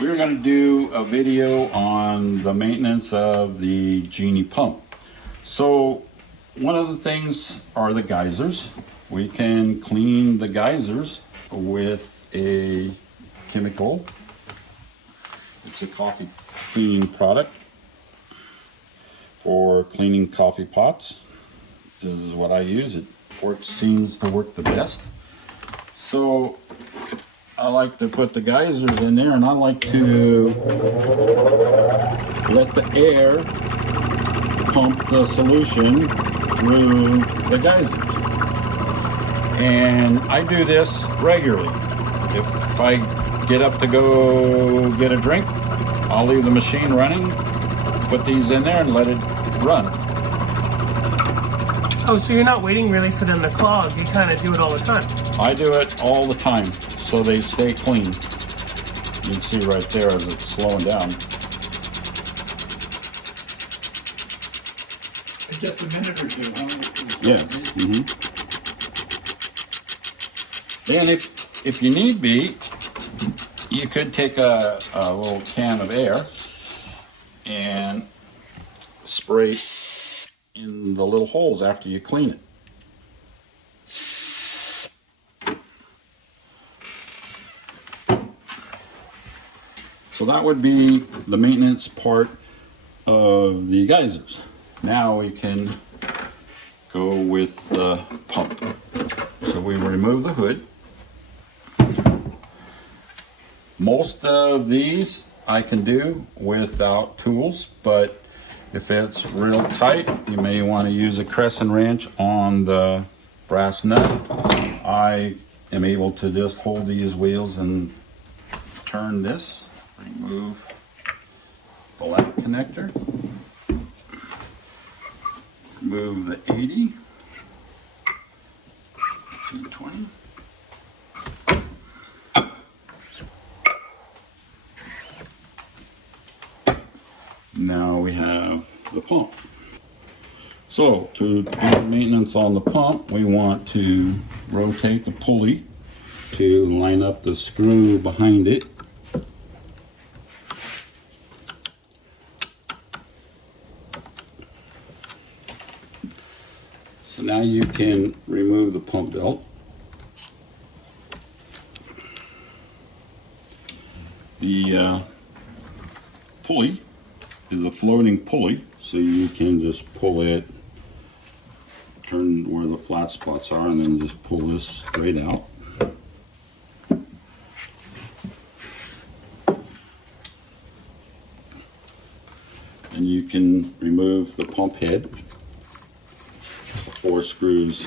We're going to do a video on the maintenance of the Genine pump. So one of the things are the geysers. We can clean the geysers with a chemical. It's a coffee cleaning product for cleaning coffee pots. This is what I use. It seems to work the best. So I like to put the geysers in there, and I like to let the air pump the solution through the geysers. And I do this regularly. If I get up to go get a drink, I'll leave the machine running, put these in there and let it run. Oh, so you're not waiting really for them to clog, you kind of do it all the time? I do it all the time, so they stay clean. You can see right there as it's slowing down. Just a minute or two, huh? Yeah. And if you need be, you could take a little can of air and spray in the little holes after you clean it. So that would be the maintenance part of the geysers. Now we can go with the pump. So we remove the hood. Most of these I can do without tools, but if it's real tight, you may want to use a crescent wrench on the brass nut. I am able to just hold these wheels and turn this, remove the lamp connector, remove the 80, 220. Now we have the pump. So to do maintenance on the pump, we want to rotate the pulley to line up the screw behind it. So now you can remove the pump belt. The pulley is a floating pulley, so you can just pull it, turn where the flat spots are, and then just pull this straight out. And you can remove the pump head, 4 screws.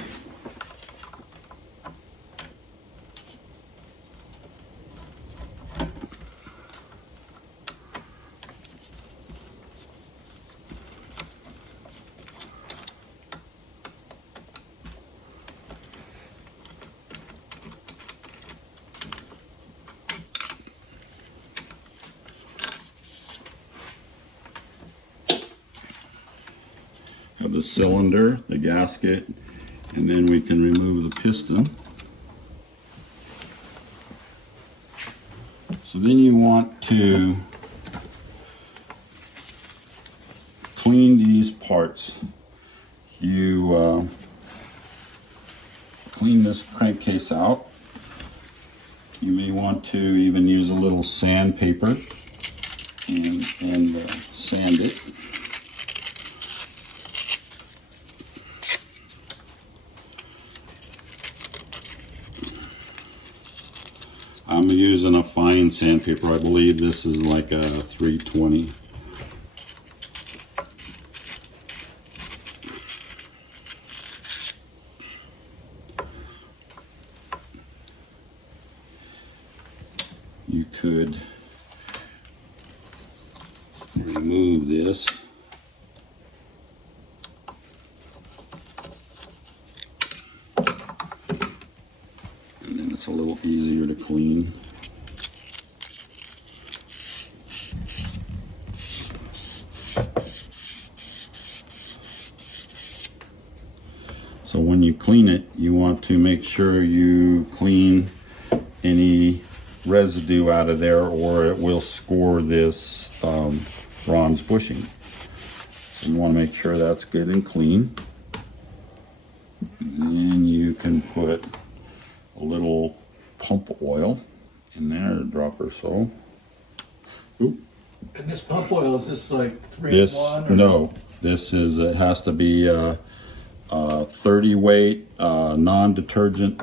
Have the cylinder, the gasket, and then we can remove the piston. So then you want to clean these parts. You clean this crankcase out. You may want to even use a little sandpaper and sand it. I'm using a fine sandpaper. I believe this is like a 320. You could remove this. And then it's a little easier to clean. So when you clean it, you want to make sure you clean any residue out of there, or it will score this bronze bushing. So you want to make sure that's good and clean. Then you can put a little pump oil in there, a drop or so. Oop. And this pump oil, is this like 3 This, in 1? Or? no, this is, it has to be 30 weight non-detergent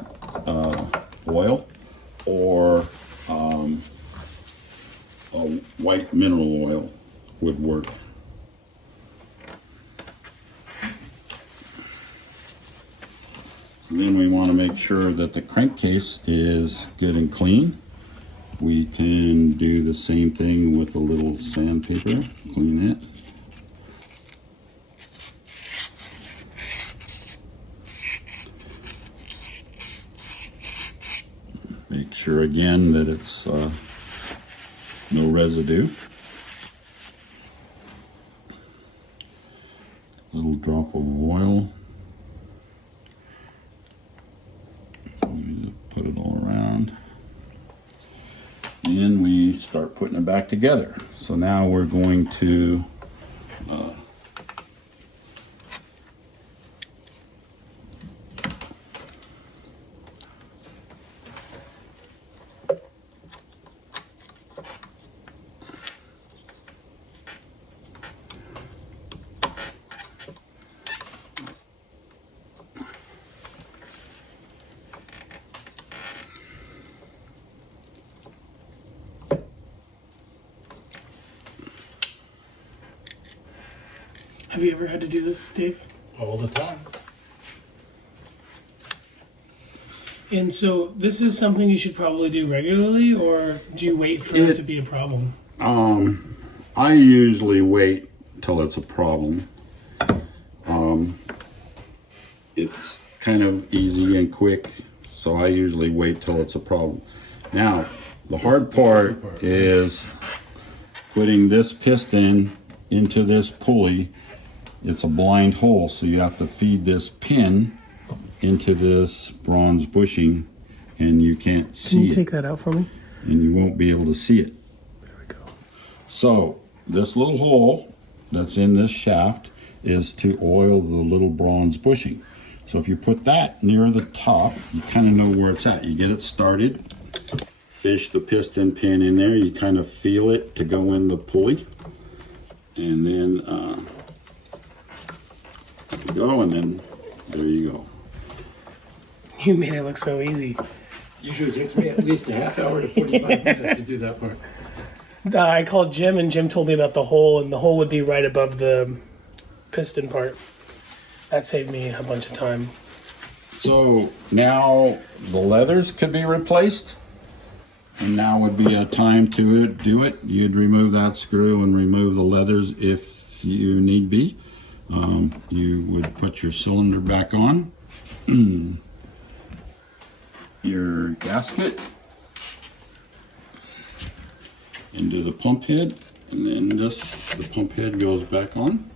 oil, or a white mineral oil would work. So then we want to make sure that the crankcase is getting clean. We can do the same thing with a little sandpaper, clean it. Make sure again that it's no residue. Little drop of oil. Put it all around. And we start putting it back together. So now we're going to Have you ever had to do this, Dave? All the time. And so this is something you should probably do regularly, or do you wait for it to be a problem? I usually wait till it's a problem. It's kind of easy and quick, so I usually wait till it's a problem. Now, the hard part is putting this piston into this pulley. It's a blind hole, so you have to feed this pin into this bronze bushing, and you can't see it. Can you take that out for me? And you won't be able to see it. There we go. So this little hole that's in this shaft is to oil the little bronze bushing. So if you put that near the top, you kind of know where it's at. You get it started, fish the piston pin in there, you kind of feel it to go in the pulley, and then there you go, and then there you go. You made it look so easy. Usually takes me at least a half hour to 45 minutes to do that part. I called Jim, and Jim told me about the hole, and the hole would be right above the piston part. That saved me a bunch of time. So now the leathers could be replaced, and now would be a time to do it. You'd remove that screw and remove the leathers if you need be. You would put your cylinder back on, your gasket into the pump head, and then the pump head goes back on.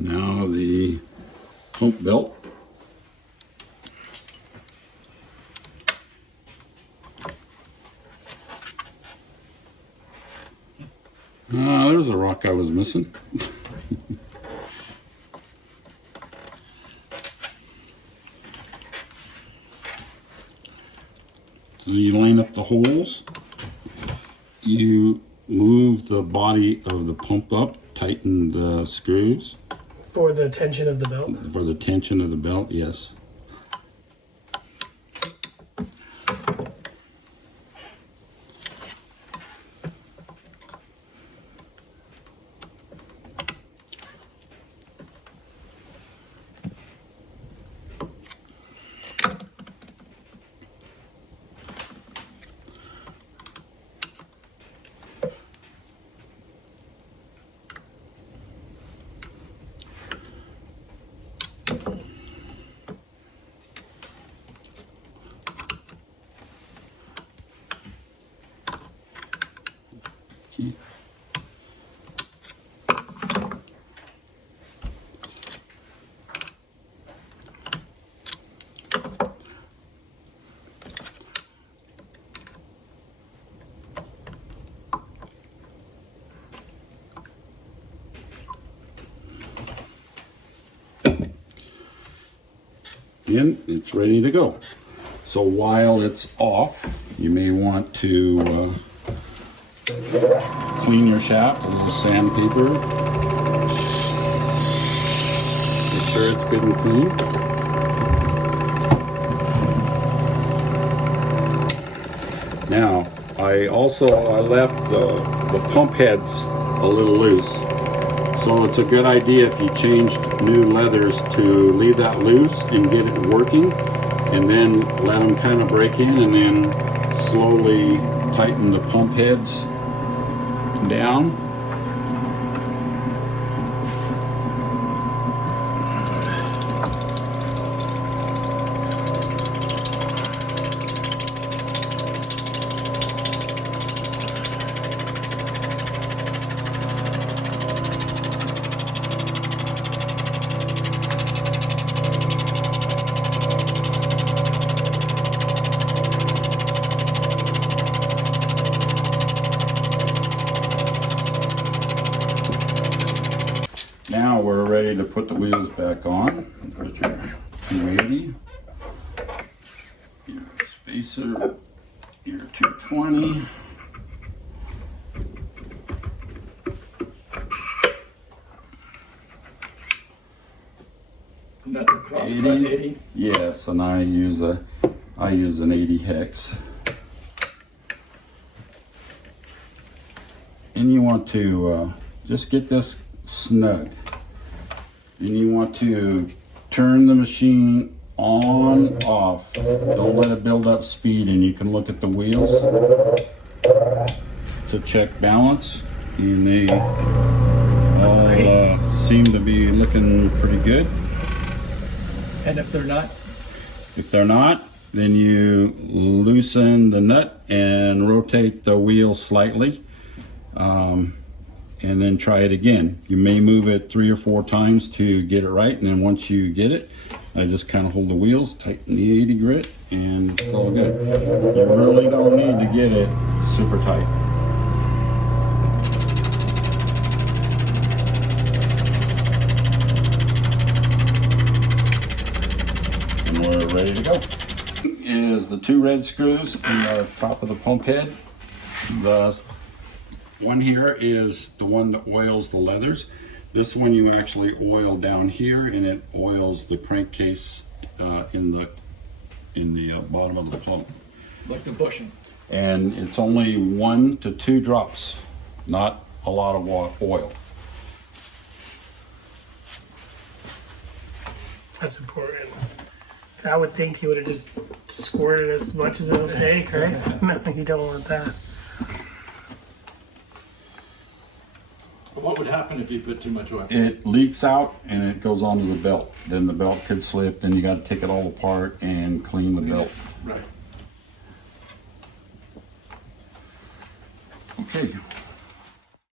Now the pump belt. There's a rock I was missing. So you line up the holes. You move the body of the pump up, tighten the screws. For the tension of the belt? For the tension of the belt, yes. in, it's ready to go. So while it's off, you may want to clean your shaft with a sandpaper. Make sure it's good and clean. Now, I left the pump heads a little loose. So it's a good idea if you changed new leathers to leave that loose and get it working, and then let them kind of break in, and then slowly tighten the pump heads down. Now we're ready to put the wheels back on. Put your 280, your spacer, your 220. Not the cross-cut 80. Yes, and I use an 80 hex. And you want to just get this snug. Then you want to turn the machine on, off. Don't let it build up speed, and you can look at the wheels to check balance. And they all seem to be looking pretty good. And if they're not? If they're not, then you loosen the nut and rotate the wheel slightly. And then try it again. You may move it 3 or 4 times to get it right, and then once you get it, I just kind of hold the wheels, tighten the 80 grit, and it's all good. You really don't need to get it super tight. And we're ready to go. Is the 2 red screws in the top of the pump head. The one here is the one that oils the leathers. This one you actually oil down here, and it oils the crankcase in the bottom of the pump. Like the bushing. And it's only 1 to 2 drops, not a lot of oil. That's important. I would think you would have just squirted as much as it'll take, right? No, you don't want that. What would happen if you put too much oil? It leaks out and it goes onto the belt. Then the belt could slip, then you got to take it all apart and clean the belt. Right. Okay.